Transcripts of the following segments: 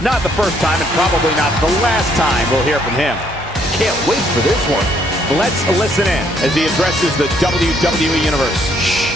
Not the first time and probably not the last time we'll hear from him. Can't wait for this one. Let's listen in as he addresses the WWE Universe. Shh.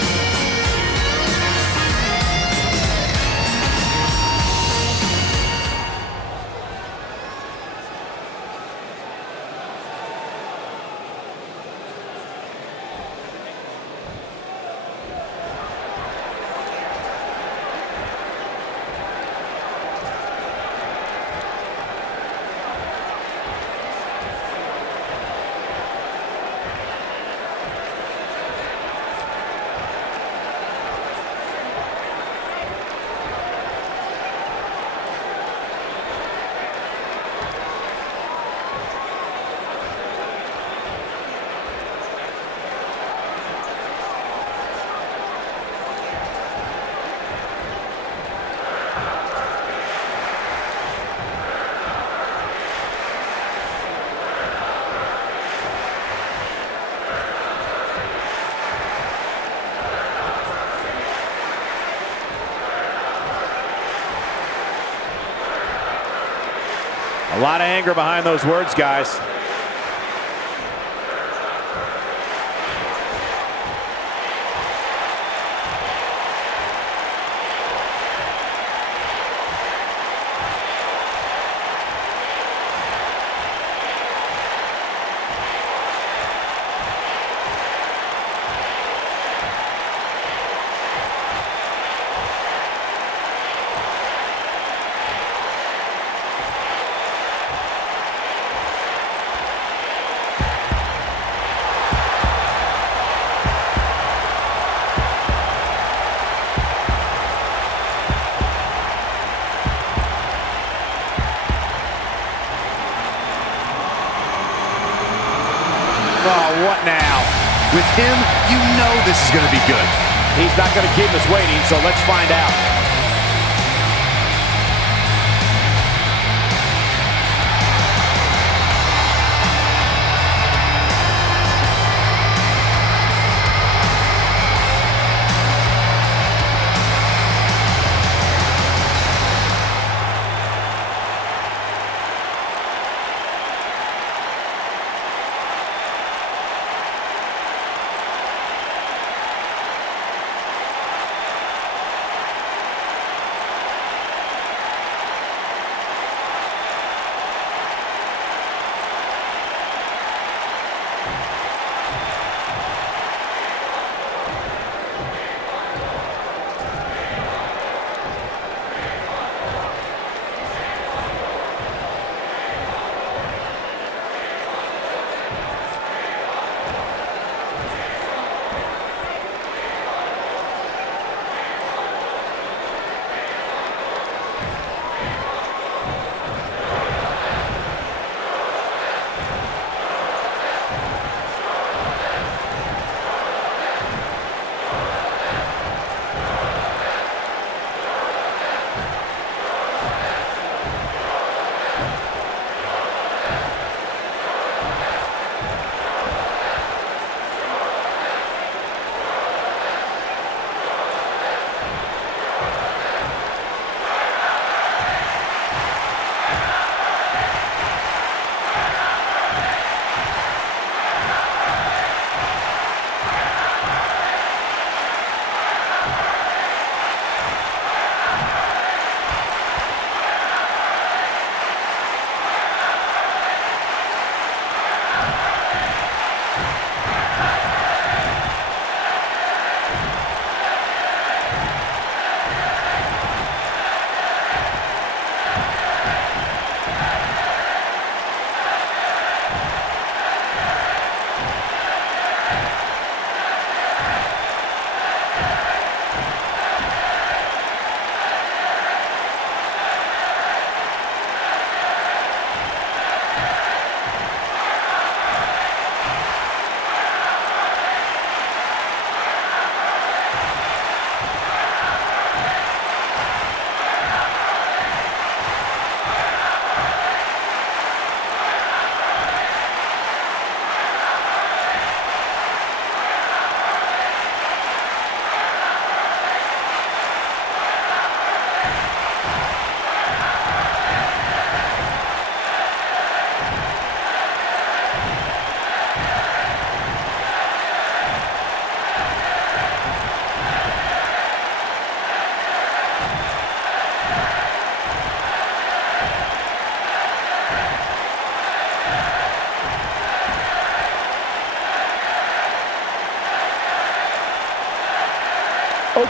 A lot of anger behind those words, guys. Oh, what now? With him, you know this is going to be good. He's not going to keep us waiting, so let's find out.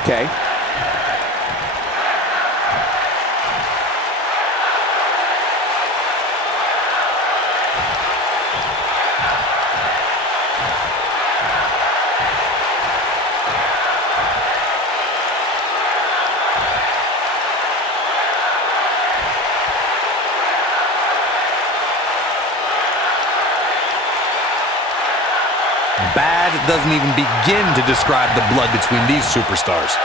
Okay. Bad doesn't even begin to describe the blood between these superstars.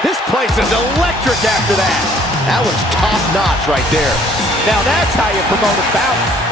This place is electric after that. That was top-notch right there. Now that's how you promote a bout.